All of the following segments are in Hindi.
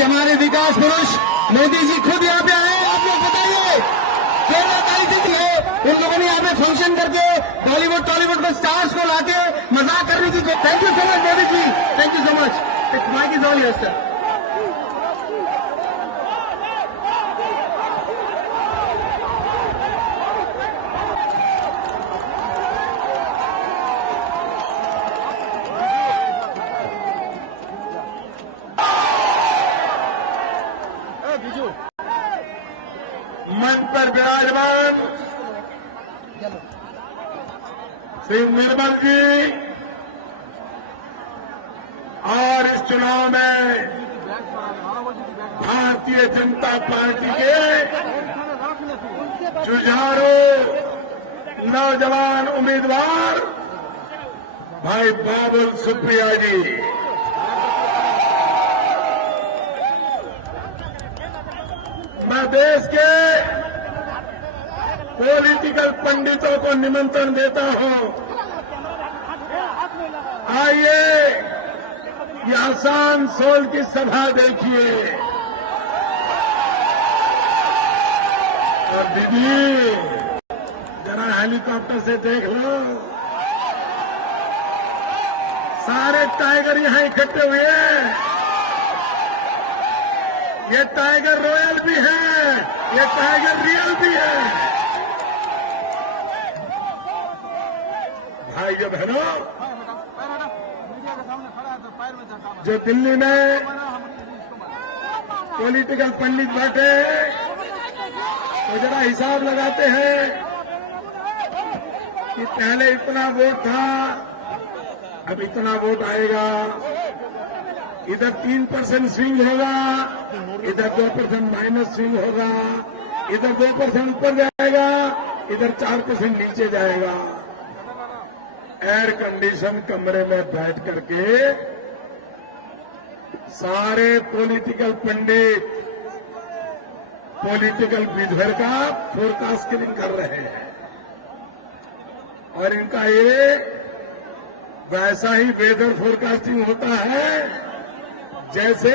कि हमारे विकास पुरुष मोदी जी खुद यहाँ पे आए। आप लोग बताइए, जोरदार ताली दीजिए। उन लोगों ने यहाँ पे फंक्शन करके बॉलीवुड टॉलीवुड में स्टार्स को लाके मजाक करने की। Thank you so much Modi ji, thank you so much. Mic is all yours sir. मंच पर विराजमान श्री निर्मल जी और इस चुनाव में भारतीय जनता पार्टी के जुझारू नौजवान उम्मीदवार भाई बाबुल सुप्रिया जी, मैं देश के पॉलिटिकल पंडितों को निमंत्रण देता हूं, आइए ये आसान सोल की सभा देखिए। और दीदी जरा हेलीकॉप्टर से देख लो, सारे टाइगर यहां इकट्ठे हुए हैं। ये टाइगर रॉयल भी है, ये टाइगर रियल भी है। भाइयों बहनों, जो दिल्ली में पॉलिटिकल पंडित बैठे हैं तो जरा हिसाब लगाते हैं कि पहले इतना वोट था, अब इतना वोट आएगा, इधर 3% स्विंग होगा, इधर 2% माइनस स्विंग होगा, इधर 2% ऊपर जाएगा, इधर 4% नीचे जाएगा। एयर कंडीशन कमरे में बैठ करके सारे पॉलिटिकल पंडित पॉलिटिकल विधर का फोरकास्टिंग कर रहे हैं और इनका ये वैसा ही वेदर फोरकास्टिंग होता है जैसे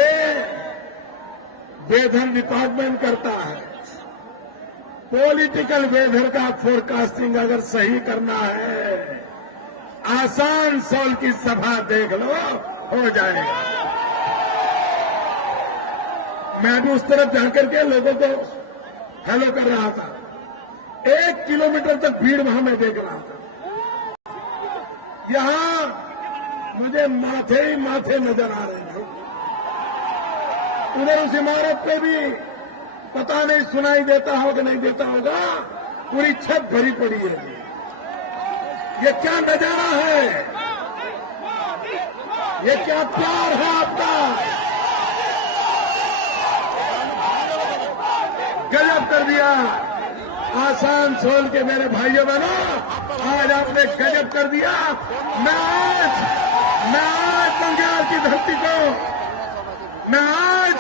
वेदर डिपार्टमेंट करता है। पॉलिटिकल वेदर का फोरकास्टिंग अगर सही करना है, आसान सोल की सभा देख लो, हो जाएगा। मैं भी उस तरफ जाकर के लोगों को हेलो कर रहा था। 1 किलोमीटर तक भीड़ वहां मैं देख रहा था। यहां मुझे माथे ही माथे नजर आ रहे हैं। उधर उस इमारत पे भी पता नहीं सुनाई देता होगा नहीं देता होगा, पूरी छत भरी पड़ी है। ये क्या नजारा है, ये क्या प्यार है आपका। गजब कर दिया आसान सोल के मेरे भाइयों बहनों, आज आपने गजब कर दिया। मैं आज बंगाल की धरती को, मैं आज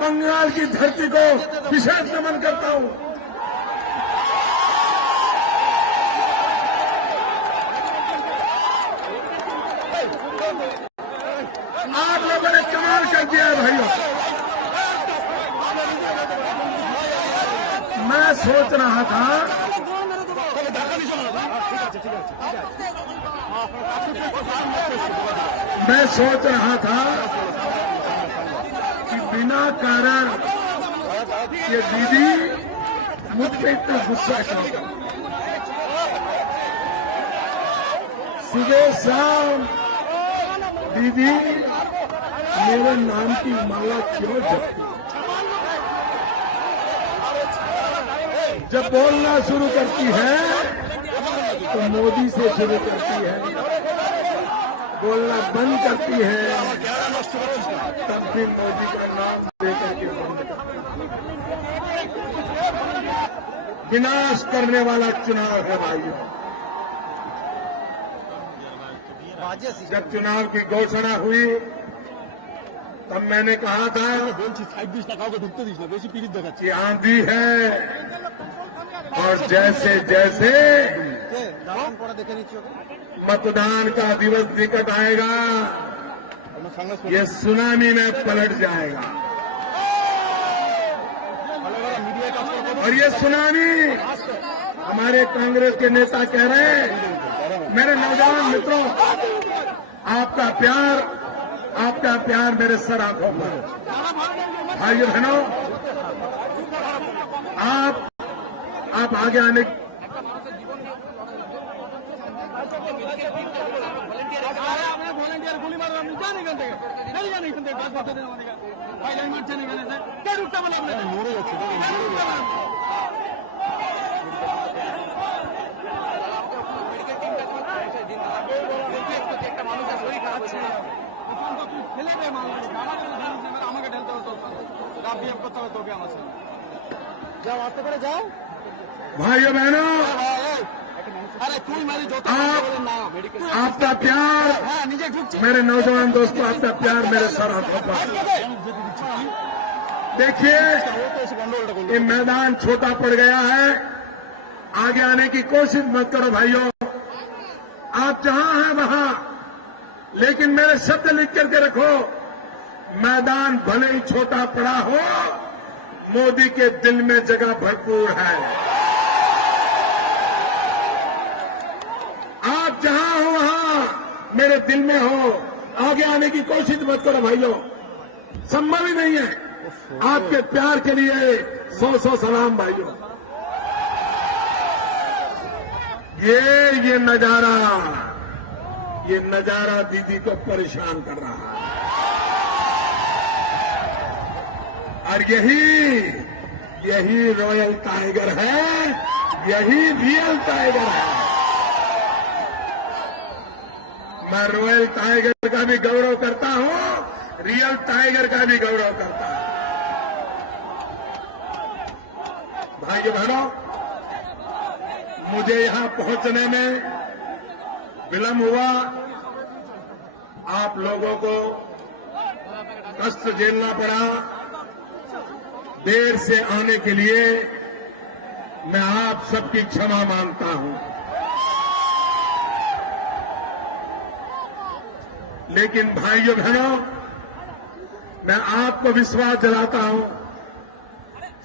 बंगाल की धरती को विशेष नमन करता हूं। आप लोगों ने कमाल कर दिया है भाइयों। मैं सोच रहा था कि बिना कारण ये दीदी मुझ पे इतना गुस्सा क्यों। सुबह शाम दीदी मेरे नाम की माला क्यों जपती। जब बोलना शुरू करती है तो मोदी से शुरू करती है, बोलना बंद करती है तब भी मोदी का नाम लेकर के बंद करती है। विनाश करने वाला चुनाव है भाइयों। जब चुनाव की घोषणा हुई तब मैंने कहा था कि आंधी है और जैसे जैसे मतदान का दिवस निकट आएगा ये सुनामी में पलट जाएगा। और ये सुनामी हमारे कांग्रेस के नेता कह रहे हैं, मेरे नौजवान मित्रों, आपका प्यार मेरे सर आंखों पर। भाइयों बहनों, आप आगे आने যাও भाइयों बहनों, आपका प्यार, मेरे नौजवान दोस्तों, आपका प्यार मेरे सर आंखों पर। देखिए, ये मैदान छोटा पड़ गया है, आगे आने की कोशिश मत करो भाइयों। आप जहां हैं वहां, लेकिन मेरे शब्द लिख करके रखो, मैदान भले ही छोटा पड़ा हो, मोदी के दिल में जगह भरपूर है। आप जहां हो वहां मेरे दिल में हो, आगे आने की कोशिश मत करो भाइयों, संभव ही नहीं है। आपके प्यार के लिए 100 सलाम भाइयों। ये नजारा दीदी को परेशान कर रहा है, और यही रॉयल टाइगर है, यही रियल टाइगर है। मैं रॉयल टाइगर का भी गौरव करता हूं, रियल टाइगर का भी गौरव करता हूं। भाइयों बहनों, मुझे यहां पहुंचने में विलंब हुआ, आप लोगों को कष्ट झेलना पड़ा। देर से आने के लिए मैं आप सबकी क्षमा मांगता हूं, लेकिन भाइयों बहनों, मैं आपको विश्वास दिलाता हूं,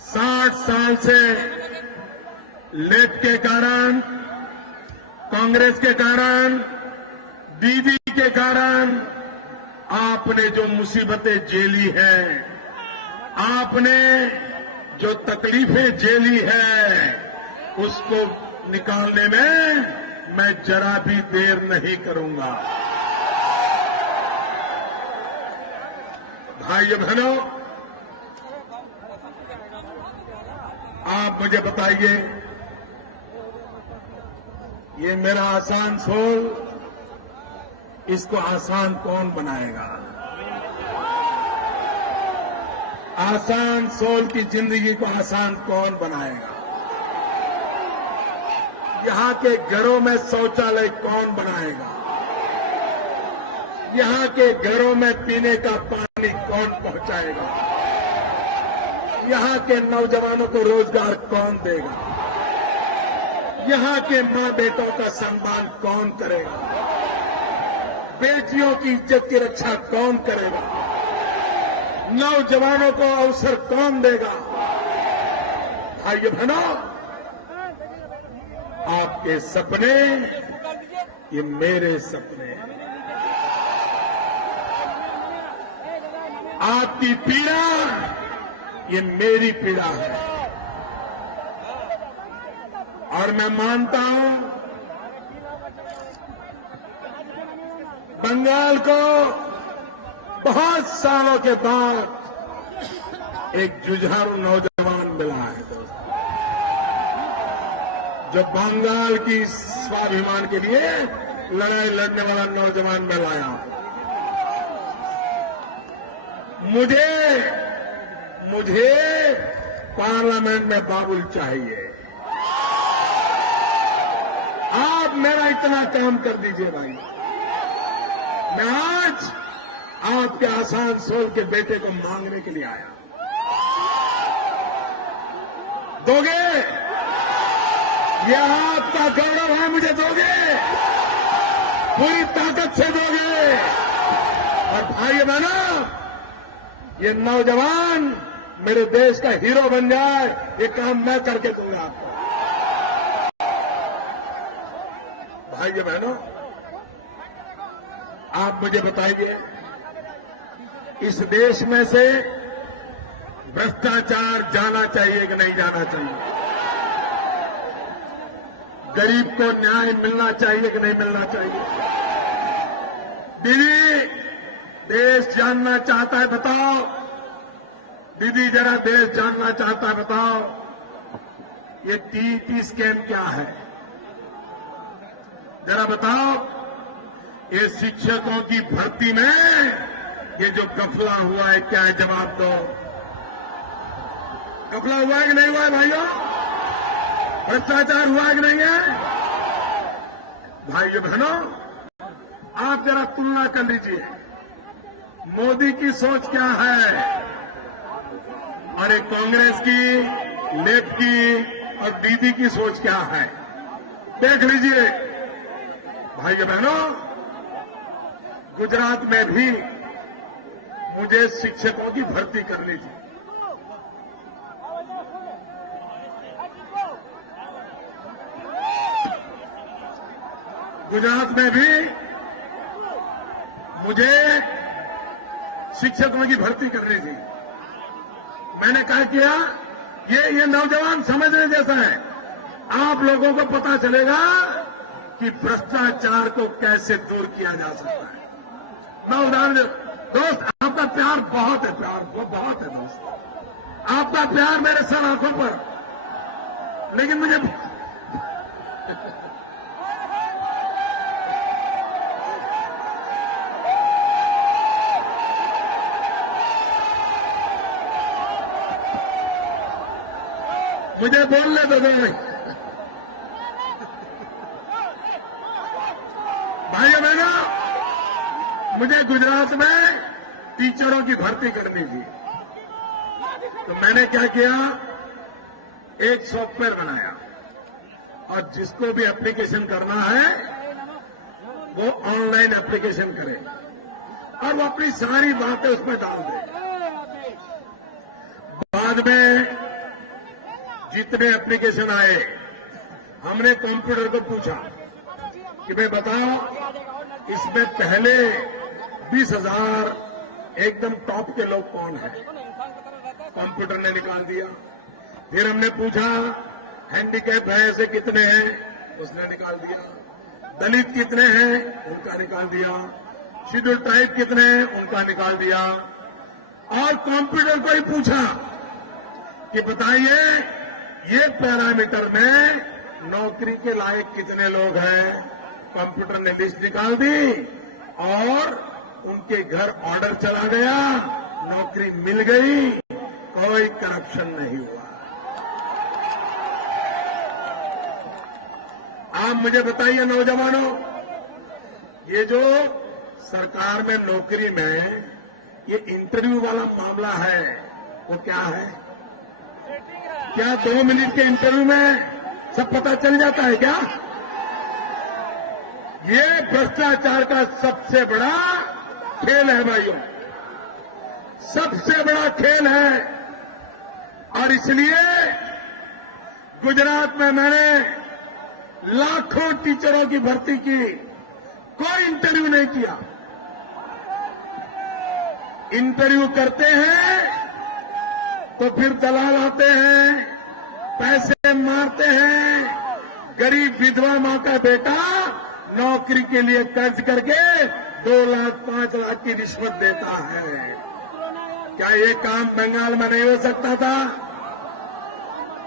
60 साल से लेफ्ट के कारण, कांग्रेस के कारण, दीदी के कारण आपने जो मुसीबतें झेली हैं, आपने जो तकलीफें झेली है, उसको निकालने में मैं जरा भी देर नहीं करूंगा। भाइयों बहनों, आप मुझे बताइए, ये मेरा आसान सोल, इसको आसान कौन बनाएगा? आसान सोल की जिंदगी को आसान कौन बनाएगा? यहां के घरों में शौचालय कौन बनाएगा? यहां के घरों में पीने का पानी कौन पहुंचाएगा? यहां के नौजवानों को रोजगार कौन देगा? यहां के मां बेटों का सम्मान कौन करेगा? बेटियों की इज्जत की रक्षा कौन करेगा? नौजवानों को अवसर कौन देगा? भाइयों बहनों, आपके सपने ये मेरे सपने हैं, आपकी पीड़ा ये मेरी पीड़ा है। और मैं मानता हूं, बंगाल को बहुत सालों के बाद एक जुझारू नौजवान मिला है, जो बंगाल की स्वाभिमान के लिए लड़ाई लड़ने वाला नौजवान मैं लाया हूं। मुझे पार्लियामेंट में बाबुल चाहिए। आप मेरा इतना काम कर दीजिए भाई। मैं आज आपके आसान सोल के बेटे को मांगने के लिए आया। दोगे? यह आपका गौरव है, मुझे दोगे? पूरी ताकत से दोगे? और भाई बहनों, ये नौजवान मेरे देश का हीरो बन जाए, ये काम मैं करके दूंगा आपको। भाइयों बहनों, आप मुझे बताइए, इस देश में से भ्रष्टाचार जाना चाहिए कि नहीं जाना चाहिए? गरीब को न्याय मिलना चाहिए कि नहीं मिलना चाहिए? दीदी, देश जानना चाहता है, बताओ। दीदी, जरा देश जानना चाहता है, बताओ, ये टीईटी स्कैम क्या है? जरा बताओ। ये शिक्षकों की भर्ती में ये जो गफला हुआ है, क्या है? जवाब दो। गफला हुआ है कि नहीं हुआ है भाइयों? भ्रष्टाचार हुआ है कि नहीं है? भाइयों बहनों, आप जरा तुलना कर लीजिए, मोदी की सोच क्या है और एक कांग्रेस की, लेफ्ट की और दीदी की सोच क्या है, देख लीजिए। भाइयों बहनों, गुजरात में भी मुझे शिक्षकों की भर्ती करनी थी। गुजरात में भी मुझे शिक्षकों की भर्ती करनी थी। मैंने क्या किया, ये नौजवान समझने जैसा है। आप लोगों को पता चलेगा कि भ्रष्टाचार को कैसे दूर किया जा सकता है। मैं उदाहरण दोस्त, आपका प्यार बहुत है, प्यार वो बहुत है दोस्त, आपका प्यार मेरे सर आंखों पर, लेकिन मुझे बोलने दो भाइयों बहनों, मुझे गुजरात में टीचरों की भर्ती करनी थी। तो मैंने क्या किया, एक सॉफ्टवेयर बनाया और जिसको भी एप्लीकेशन करना है वो ऑनलाइन एप्लीकेशन करे और वो अपनी सारी बातें उसमें डाल दे। बाद में जितने एप्लीकेशन आए, हमने कंप्यूटर को पूछा कि भाई बताओ, इसमें पहले 20,000 एकदम टॉप के लोग कौन है? कंप्यूटर ने निकाल दिया। फिर हमने पूछा हैंडीकैप है ऐसे कितने हैं? उसने निकाल दिया। दलित कितने हैं? उनका निकाल दिया। शेड्यूल ट्राइब कितने हैं? उनका निकाल दिया। और कंप्यूटर को ही पूछा कि बताइए, ये पैरामीटर में नौकरी के लायक कितने लोग हैं? कंप्यूटर ने लिस्ट निकाल दी और उनके घर ऑर्डर चला गया, नौकरी मिल गई, कोई करप्शन नहीं हुआ। आप मुझे बताइए नौजवानों, ये जो सरकार में नौकरी में ये इंटरव्यू वाला मामला है, वो क्या है? क्या 2 मिनट के इंटरव्यू में सब पता चल जाता है क्या? ये भ्रष्टाचार का सबसे बड़ा खेल है भाइयों, सबसे बड़ा खेल है। और इसलिए गुजरात में मैंने लाखों टीचरों की भर्ती की, कोई इंटरव्यू नहीं किया। इंटरव्यू करते हैं तो फिर दलाल आते हैं, पैसे मारते हैं। गरीब विधवा मां का बेटा नौकरी के लिए कर्ज करके 2 लाख 5 लाख की रिश्वत देता है। क्या ये काम बंगाल में नहीं हो सकता था?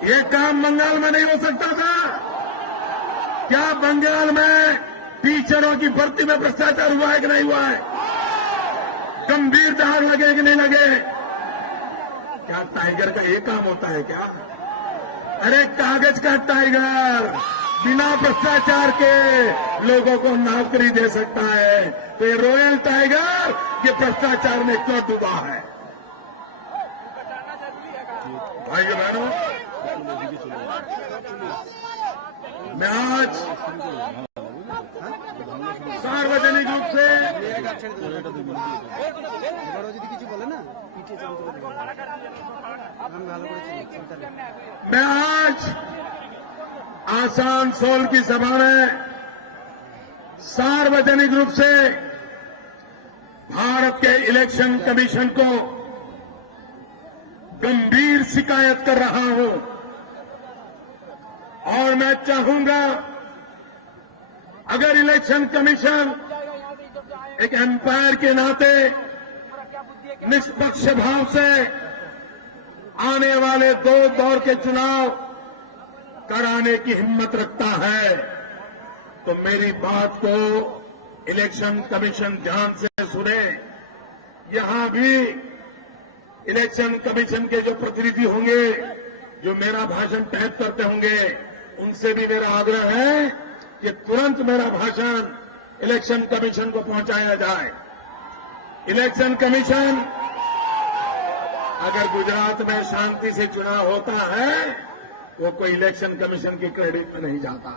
ये काम बंगाल में नहीं हो सकता था? क्या बंगाल में टीचरों की भर्ती में भ्रष्टाचार हुआ है कि नहीं हुआ है? गंभीर दाग लगे कि नहीं लगे? क्या टाइगर का ये काम होता है क्या? अरे कागज का टाइगर बिना भ्रष्टाचार के लोगों को नौकरी दे सकता है, तो ये रॉयल टाइगर ये भ्रष्टाचार में क्यों डूबा है? भाइयों बहनों, मैं आज सार्वजनिक रूप से मैं आज आसनसोल की सभा में सार्वजनिक रूप से भारत के इलेक्शन कमीशन को गंभीर शिकायत कर रहा हूं और मैं चाहूंगा अगर इलेक्शन कमीशन एक एम्पायर के नाते निष्पक्ष भाव से आने वाले 2 दौर के चुनाव कराने की हिम्मत रखता है तो मेरी बात को इलेक्शन कमीशन ध्यान से सुने। यहां भी इलेक्शन कमीशन के जो प्रतिनिधि होंगे जो मेरा भाषण टाइप करते होंगे उनसे भी मेरा आग्रह है कि तुरंत मेरा भाषण इलेक्शन कमीशन को पहुंचाया जाए। इलेक्शन कमीशन अगर गुजरात में शांति से चुनाव होता है वो कोई इलेक्शन कमीशन की क्रेडिट में नहीं जाता।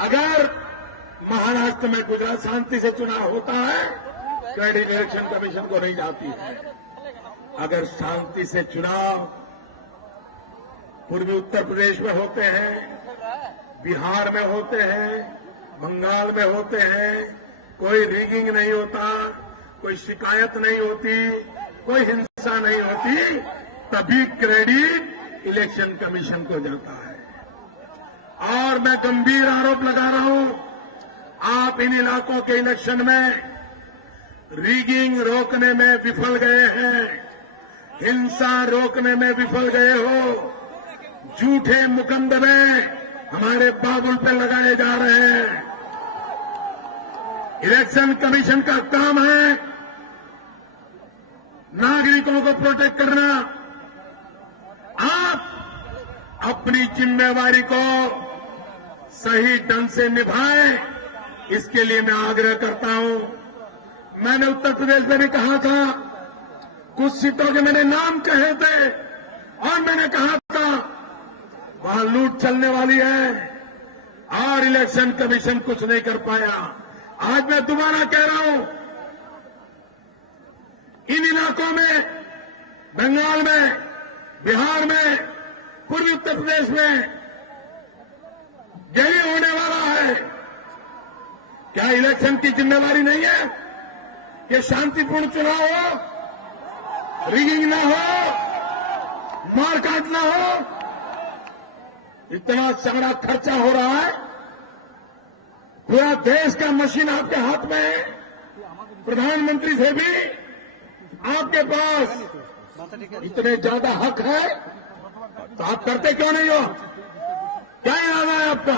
अगर महाराष्ट्र में गुजरात शांति से चुनाव होता है क्रेडिट इलेक्शन कमीशन को नहीं जाती है। अगर शांति से चुनाव पूर्वी उत्तर प्रदेश में होते हैं, बिहार में होते हैं, बंगाल में होते हैं, कोई रिगिंग नहीं होता, कोई शिकायत नहीं होती, कोई हिंसा नहीं होती, तभी क्रेडिट इलेक्शन कमीशन को जाता है। और मैं गंभीर आरोप लगा रहा हूं, आप इन इलाकों के इलेक्शन में रिगिंग रोकने में विफल गए हैं, हिंसा रोकने में विफल गए हो, झूठे मुकदमे हमारे बाबुल पे लगाए जा रहे हैं। इलेक्शन कमीशन का काम है नागरिकों को प्रोटेक्ट करना। आप अपनी जिम्मेवारी को सही ढंग से निभाएं, इसके लिए मैं आग्रह करता हूं। मैंने उत्तर प्रदेश में भी कहा था, कुछ सीटों के मैंने नाम कहे थे और मैंने कहा था वहां लूट चलने वाली है और इलेक्शन कमीशन कुछ नहीं कर पाया। आज मैं दोबारा कह रहा हूं, इन इलाकों में, बंगाल में, बिहार में, पूर्वी उत्तर प्रदेश में यही होने वाला है। क्या इलेक्शन की जिम्मेवारी नहीं है कि शांतिपूर्ण चुनाव हो, रिगिंग ना हो, मारकाट ना हो? इतना सारा खर्चा हो रहा है, पूरा देश का मशीन आपके हाथ में है, प्रधानमंत्री से भी आपके पास इतने ज्यादा हक है तो आप करते क्यों नहीं हो? क्या इरादा है आपका?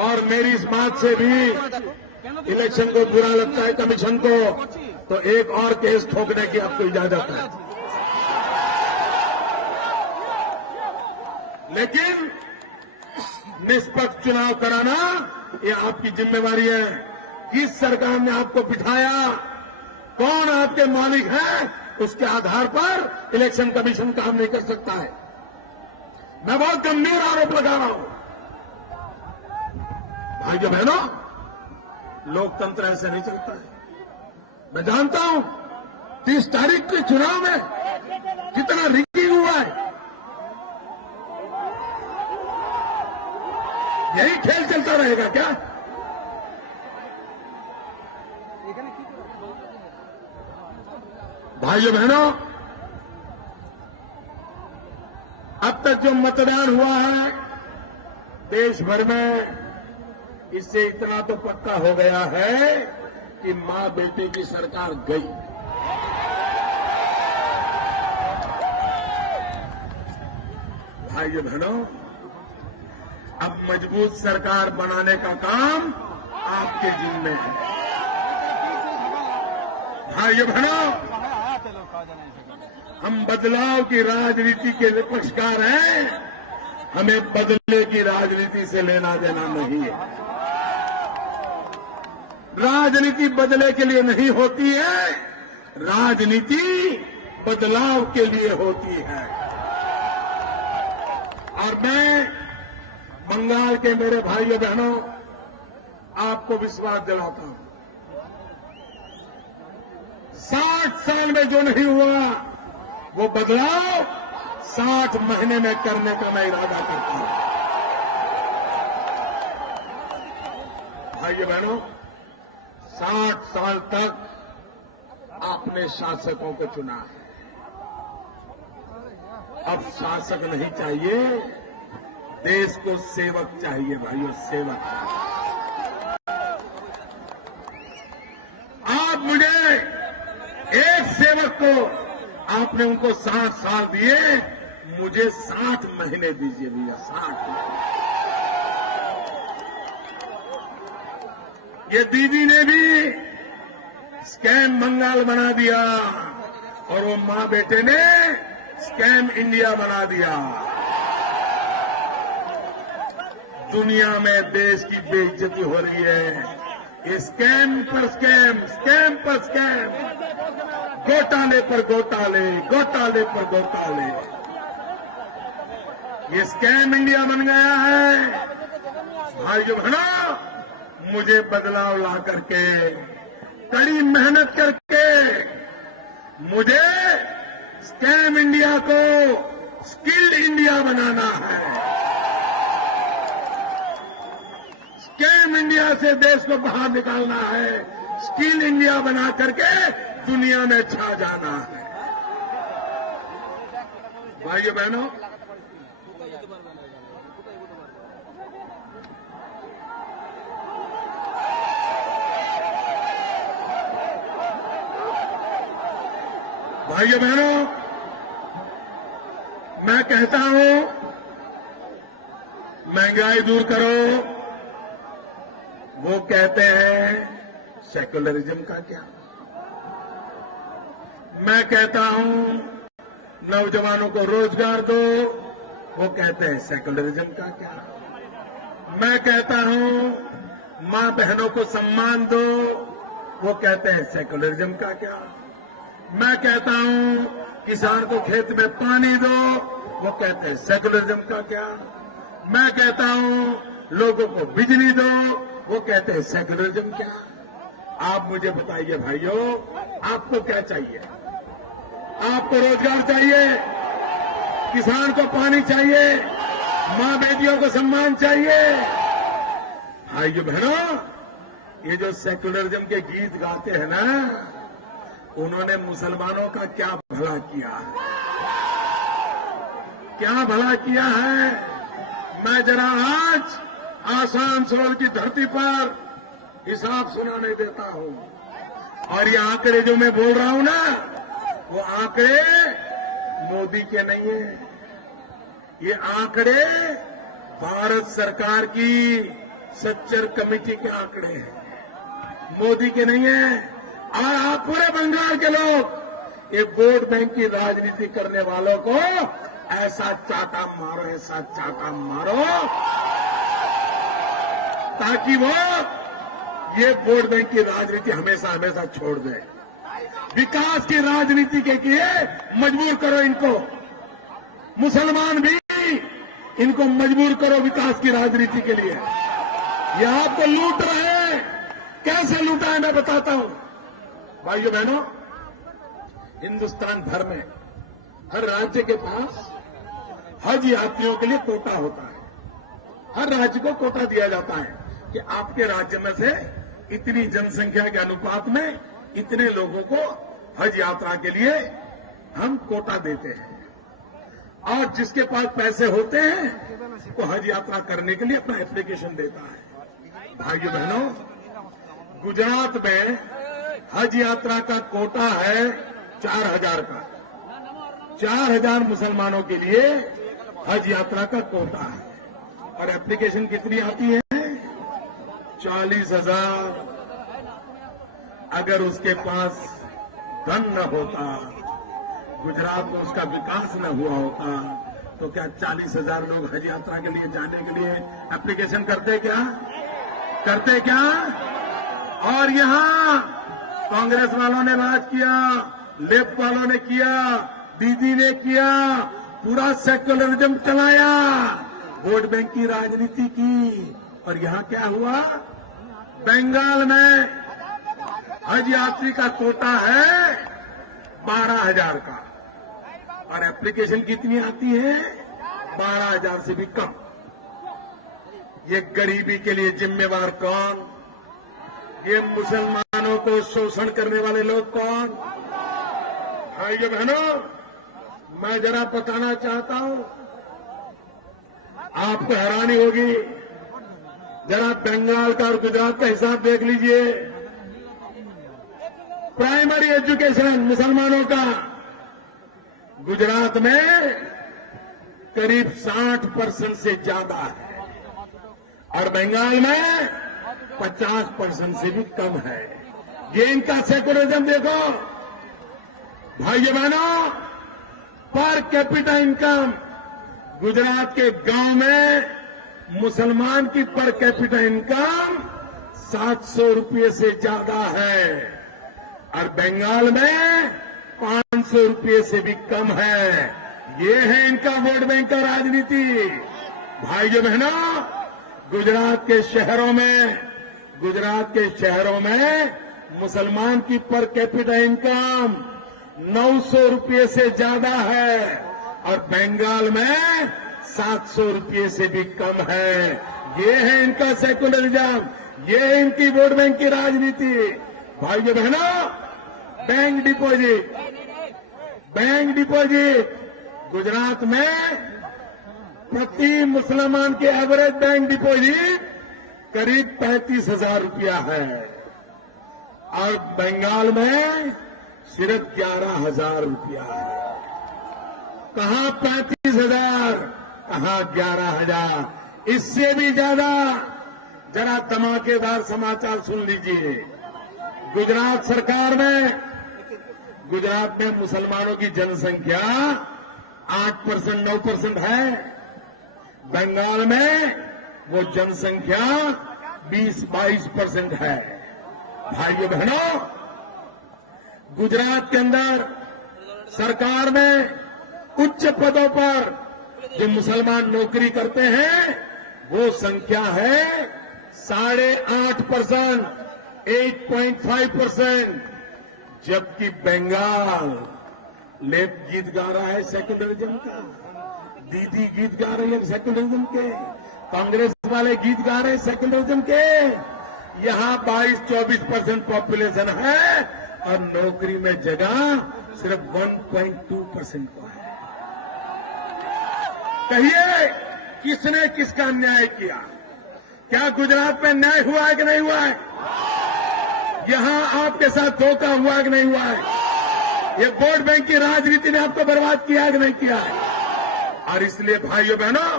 और मेरी इस बात से भी इलेक्शन को बुरा लगता है कमीशन को तो एक और केस ठोकने की आपको इजाजत है। लेकिन निष्पक्ष चुनाव कराना ये आपकी जिम्मेवारी है। किस सरकार ने आपको बिठाया, कौन आपके मालिक है, उसके आधार पर इलेक्शन कमीशन काम नहीं कर सकता है। मैं बहुत गंभीर आरोप लगा रहा हूं। भाइयों बहनों, लोकतंत्र ऐसे नहीं चलता है। मैं जानता हूं 30 तारीख के चुनाव में कितना रिगिंग हुआ है। यही खेल चलता रहेगा क्या? भाइयों बहनों, अब तक जो मतदान हुआ है देश भर में, इससे इतना तो पक्का हो गया है कि मां बेटी की सरकार गई। भाइयों बहनों, अब मजबूत सरकार बनाने का काम आपके जिम्मे है। भाइयों बहनों, हम बदलाव की राजनीति के विपक्षकार हैं, हमें बदले की राजनीति से लेना देना नहीं है। राजनीति बदले के लिए नहीं होती है, राजनीति बदलाव के लिए होती है। और मैं बंगाल के मेरे भाइयों बहनों, आपको विश्वास दिलाता हूं, 60 साल में जो नहीं हुआ वो बदलाव 60 महीने में करने का मैं इरादा करता हूं। भाइयों बहनों, 60 साल तक आपने शासकों को चुना है, अब शासक नहीं चाहिए, देश को सेवक चाहिए। भाइयों, सेवक। आप मुझे एक सेवक को, आपने उनको 60 साल दिए, मुझे 60 महीने दीजिए भैया, 60। ये दीदी ने भी स्कैम बंगाल बना दिया और वो मां बेटे ने स्कैम इंडिया बना दिया। दुनिया में देश की बेइज्जती हो रही है। ये स्कैम पर स्कैम, स्कैम पर स्कैम, घोटाले पर घोटाले, घोटाले पर घोटाले, ये स्कैम इंडिया बन गया है। भाइयों बहनों, मुझे बदलाव ला करके, कड़ी मेहनत करके, मुझे स्कैम इंडिया को स्किल्ड इंडिया बनाना है। स्कैम इंडिया से देश को बाहर निकालना है, स्किल इंडिया बना करके दुनिया में छा जाना है। भाइयों बहनों, भाइयों बहनों, मैं कहता हूं, महंगाई दूर करो। वो कहते हैं सेकुलरिज्म का क्या? मैं कहता हूं नौजवानों को रोजगार दो, वो कहते हैं सेकुलरिज्म का क्या? मैं कहता हूं मां बहनों को सम्मान दो, वो कहते हैं सेकुलरिज्म का क्या? मैं कहता हूं किसान को खेत में पानी दो, वो कहते हैं सेकुलरिज्म का क्या? मैं कहता हूं लोगों को बिजली दो, वो कहते हैं सेकुलरिज्म क्या? आप मुझे बताइए भाइयों, आपको क्या चाहिए? आपको रोजगार चाहिए, किसान को पानी चाहिए, मां बेटियों को सम्मान चाहिए? भाइयों बहनों, ये जो सेकुलरिज्म के गीत गाते हैं ना, उन्होंने मुसलमानों का क्या भला किया है? क्या भला किया है? मैं जरा आज आसनसोल की धरती पर हिसाब सुनाने देता हूं, और ये आंकड़े जो मैं बोल रहा हूं ना, वो आंकड़े मोदी के नहीं है। ये आंकड़े भारत सरकार की सच्चर कमेटी के आंकड़े हैं, मोदी के नहीं है। और आप पूरे बंगाल के लोग ये वोट बैंक की राजनीति करने वालों को ऐसा चाटा मारो, ऐसा चाटा मारो, ताकि वो ये वोट बैंक की राजनीति हमेशा हमेशा छोड़ दे। विकास की राजनीति के लिए मजबूर करो इनको, मुसलमान भी इनको मजबूर करो विकास की राजनीति के लिए। ये आपको लूट रहे हैं, कैसे लूटा है मैं बताता हूं। भाइयों बहनों, हिंदुस्तान भर में हर राज्य के पास हज यात्रियों के लिए कोटा होता है। हर राज्य को कोटा दिया जाता है कि आपके राज्य में से इतनी जनसंख्या के अनुपात में इतने लोगों को हज यात्रा के लिए हम कोटा देते हैं, और जिसके पास पैसे होते हैं वो हज यात्रा करने के लिए अपना एप्लीकेशन देता है। भाइयों बहनों, गुजरात में हज यात्रा का कोटा है 4000 का। 4000 मुसलमानों के लिए हज यात्रा का कोटा है, और एप्लीकेशन कितनी आती है? 40,000। अगर उसके पास धन न होता, गुजरात में उसका विकास न हुआ होता, तो क्या 40,000 लोग हज यात्रा के लिए जाने के लिए एप्लीकेशन करते क्या? करते क्या? और यहां कांग्रेस वालों ने राज किया, लेफ्ट वालों ने किया, दीदी ने किया, पूरा सेक्युलरिज्म चलाया, वोट बैंक की राजनीति की, और यहां क्या हुआ? बंगाल में हज यात्री का कोटा है 12,000 का और एप्लीकेशन कितनी आती है 12,000 से भी कम। ये गरीबी के लिए जिम्मेवार कौन? ये मुसलमानों को शोषण करने वाले लोग कौन? भाइयों बहनों, मैं जरा बताना चाहता हूं, आपको हैरानी होगी। जरा बंगाल का और गुजरात का हिसाब देख लीजिए। प्राइमरी एजुकेशन मुसलमानों का गुजरात में करीब 60% से ज्यादा है और बंगाल में 50% से भी कम है। ये इनका सेकुलरिज्म देखो भाइयों बहनों। पर कैपिटा इनकम गुजरात के गांव में मुसलमान की पर कैपिटा इनकम 700 रुपये से ज्यादा है और बंगाल में 500 रुपये से भी कम है। ये है इनका वोट बैंक का राजनीति। भाइयों बहनों, गुजरात के शहरों में मुसलमान की पर कैपिटा इनकम 900 रुपये से ज्यादा है और बंगाल में 700 रुपये से भी कम है। ये है इनका सेकुलरिज्म, ये है इनकी वोट बैंक की राजनीति। भाइयों बहनों, बैंक डिपॉजिट गुजरात में प्रति मुसलमान के एवरेज बैंक डिपॉजिट करीब 35,000 रुपया है और बंगाल में सिर्फ 11,000 रुपया है। कहां 35,000, कहां 11,000। इससे भी ज्यादा जरा धमाकेदार समाचार सुन लीजिए। गुजरात में मुसलमानों की जनसंख्या 8% 9% है। बंगाल में वो जनसंख्या 20-22% है। भाइयों बहनों, गुजरात के अंदर सरकार में उच्च पदों पर जो मुसलमान नौकरी करते हैं वो संख्या है 8.5%, 8.5%, जबकि बंगाल लेफ्ट गीत गा रहा है सेकुलरिज्म का, दीदी गीत गा रही है सेकुलरिज्म के, कांग्रेस वाले गीत गा रहे हैं सेकुलरिज्म के। यहां 22-24% पॉपुलेशन है और नौकरी में जगह सिर्फ 1.2% को है। कहिए किसने किसका न्याय किया? क्या गुजरात में न्याय हुआ है कि नहीं हुआ है? यहां आपके साथ धोखा हुआ है कि नहीं हुआ है? ये वोट बैंक की राजनीति ने आपको बर्बाद किया है कि नहीं किया है? और इसलिए भाइयों बहनों,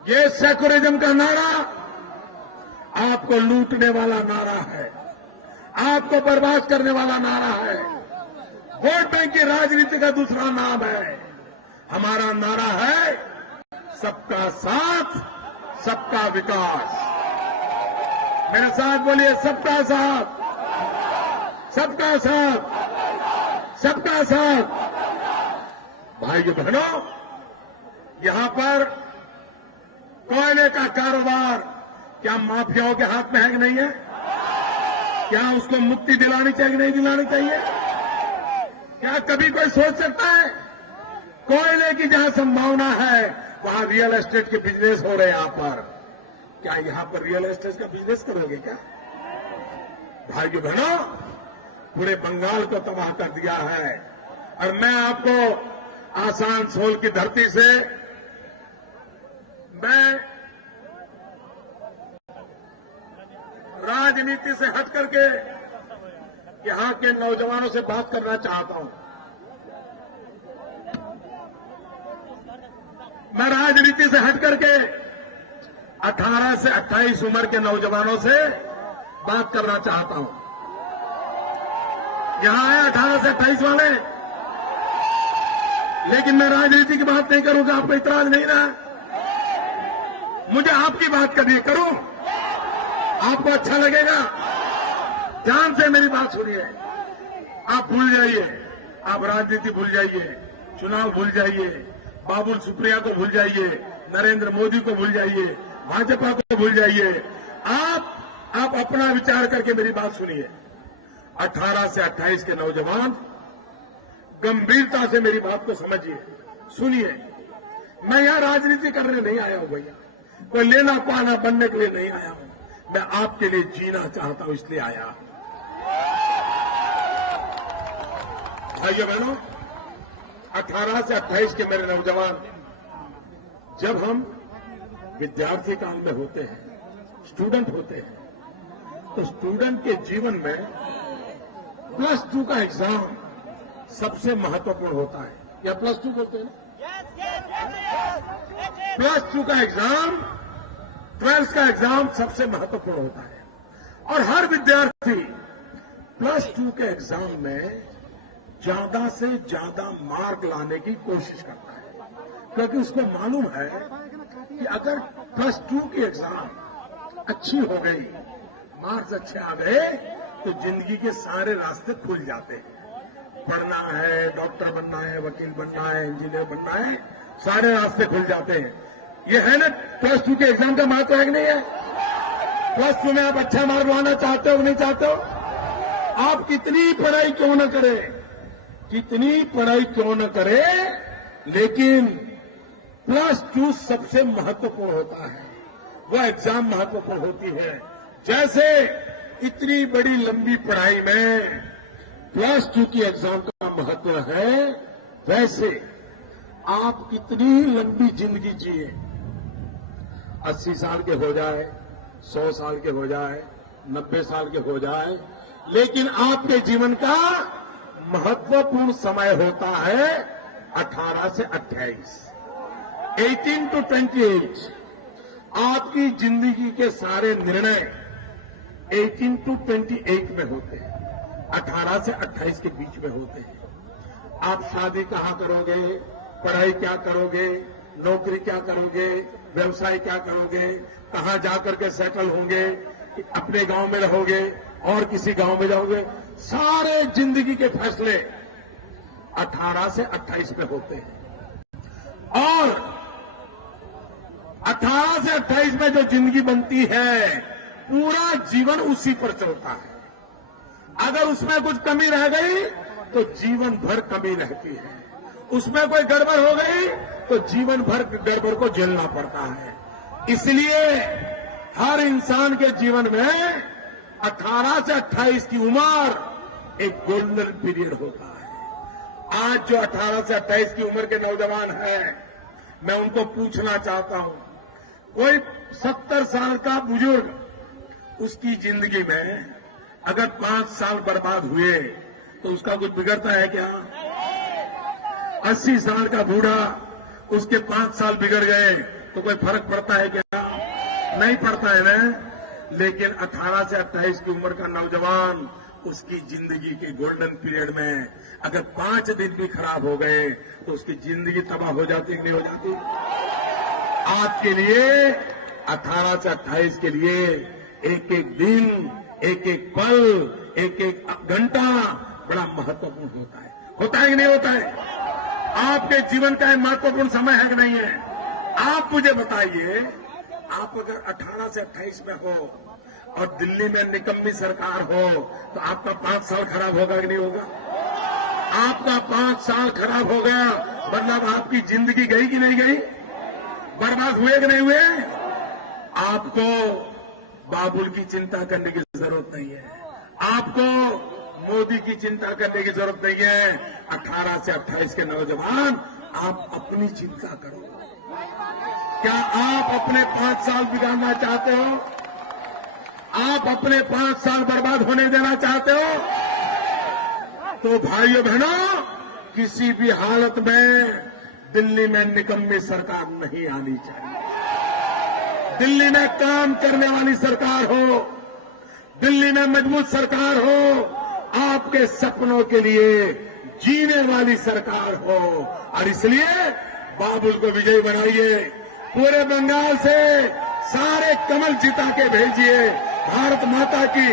ये सेकुलरिज्म का नारा आपको लूटने वाला नारा है, आपको बर्बाद करने वाला नारा है। वोट बैंक की राजनीति का दूसरा नाम है। हमारा नारा है सबका साथ, सबका विकास। मेरे साथ बोलिए, सबका साथ, सबका साथ, सबका साथ। भाइयों बहनों, यहां पर कोयले का कारोबार क्या माफियाओं के हाथ में है कि नहीं है? क्या उसको मुक्ति दिलानी चाहिए कि नहीं दिलानी चाहिए? क्या कभी कोई सोच सकता है? कोयले की जहां संभावना है वहां रियल एस्टेट के बिजनेस हो रहे हैं यहां पर। क्या यहां पर रियल एस्टेट का बिजनेस करोगे क्या? भाइयों बहनों, पूरे बंगाल को तबाह कर दिया है। और मैं आपको आसनसोल की धरती से मैं राजनीति से हट करके यहां के नौजवानों से बात करना चाहता हूं। मैं राजनीति से हट करके 18 से 28 उम्र के नौजवानों से बात करना चाहता हूं। यहां आए 18 से 28 वाले, लेकिन मैं राजनीति की बात नहीं करूंगा। आपको इतराज नहीं ना? मुझे आपकी बात करनी, करूं? आपको अच्छा लगेगा? ध्यान से मेरी बात सुनिए। आप भूल जाइए, आप राजनीति भूल जाइए, चुनाव भूल जाइए, बाबुल सुप्रिया को भूल जाइए, नरेंद्र मोदी को भूल जाइए, भाजपा को भूल जाइए। आप अपना विचार करके मेरी बात सुनिए। 18 से 28 के नौजवान गंभीरता से मेरी बात को समझिए, सुनिए। मैं यहां राजनीति करने नहीं आया हूं भैया, कोई लेना पाना बनने के लिए नहीं आया हूं। मैं आपके लिए जीना चाहता हूं, इसलिए आया। भाइयों बहनों, 18 से 28 के मेरे नौजवान, जब हम विद्यार्थी काल में होते हैं, स्टूडेंट होते हैं, तो स्टूडेंट के जीवन में +2 का एग्जाम सबसे महत्वपूर्ण होता है। या +2 बोलते हैं ना? +2 का एग्जाम, 12th का एग्जाम सबसे महत्वपूर्ण होता है। और हर विद्यार्थी +2 के एग्जाम में ज्यादा से ज्यादा मार्क लाने की कोशिश करता है, क्योंकि उसको मालूम है कि अगर +2 की एग्जाम अच्छी हो गई, मार्क्स अच्छे आ गए, तो जिंदगी के सारे रास्ते खुल जाते हैं। पढ़ना है, डॉक्टर बनना है, वकील बनना है, इंजीनियर बनना है, सारे रास्ते खुल जाते हैं। ये है ना +2 के एग्जाम का महत्व है कि नहीं है? +2 में आप अच्छा मार्क लाना चाहते हो कि नहीं चाहते हो? आप कितनी पढ़ाई क्यों न करें, कितनी पढ़ाई क्यों न करें, लेकिन +2 सबसे महत्वपूर्ण होता है। वो एग्जाम महत्वपूर्ण होती है। जैसे इतनी बड़ी लंबी पढ़ाई में +2 की एग्जाम का महत्व है, वैसे आप कितनी लंबी जिंदगी जिए, 80 साल के हो जाए, 100 साल के हो जाए, 90 साल के हो जाए, लेकिन आपके जीवन का महत्वपूर्ण समय होता है 18 से 28, 18 to 28। आपकी जिंदगी के सारे निर्णय 18 to 28 में होते हैं, 18 से 28 के बीच में होते हैं। आप शादी कहां करोगे, पढ़ाई क्या करोगे, नौकरी क्या करोगे, व्यवसाय क्या करोगे, कहां जाकर के सेटल होंगे, अपने गांव में रहोगे और किसी गांव में जाओगे, सारे जिंदगी के फैसले 18 से 28 में होते हैं। और 18 से 28 में जो जिंदगी बनती है, पूरा जीवन उसी पर चलता है। अगर उसमें कुछ कमी रह गई तो जीवन भर कमी रहती है, उसमें कोई गड़बड़ हो गई तो जीवन भर गड़बड़ को झेलना पड़ता है। इसलिए हर इंसान के जीवन में 18 से 28 की उम्र एक गोल्डन पीरियड होता है। आज जो 18 से 28 की उम्र के नौजवान हैं, मैं उनको पूछना चाहता हूं, कोई 70 साल का बुजुर्ग, उसकी जिंदगी में अगर 5 साल बर्बाद हुए तो उसका कुछ बिगड़ता है क्या? 80 साल का बूढ़ा, उसके 5 साल बिगड़ गए तो कोई फर्क पड़ता है क्या? नहीं पड़ता है ना। लेकिन 18 से 28 की उम्र का नौजवान, उसकी जिंदगी के गोल्डन पीरियड में अगर 5 दिन भी खराब हो गए तो उसकी जिंदगी तबाह हो जाती है, नहीं हो जाती? आपके लिए 18 से 28 के लिए एक एक दिन, एक एक पल, एक एक घंटा बड़ा महत्वपूर्ण होता है कि नहीं होता है? आपके जीवन का एक महत्वपूर्ण समय है कि नहीं है? आप मुझे बताइए, आप अगर 18 से 28 में हो और दिल्ली में निकम्मी सरकार हो तो आपका 5 साल खराब होगा कि नहीं होगा? आपका 5 साल खराब हो गया, मतलब आपकी जिंदगी गई कि नहीं गई? बर्बाद हुए कि नहीं हुए? आपको बाबुल की चिंता करने की जरूरत नहीं है, आपको मोदी की चिंता करने की जरूरत नहीं है। 18 से 28 के नौजवान, आप अपनी चिंता करो। क्या आप अपने 5 साल बिगाड़ना चाहते हो? आप अपने 5 साल बर्बाद होने देना चाहते हो? तो भाइयों बहनों, किसी भी हालत में दिल्ली में निकम्मी सरकार नहीं आनी चाहिए। दिल्ली में काम करने वाली सरकार हो, दिल्ली में मजबूत सरकार हो, आपके सपनों के लिए जीने वाली सरकार हो। और इसलिए बाबुल को विजयी बनाइए, पूरे बंगाल से सारे कमल जिता के भेजिए। भारत माता की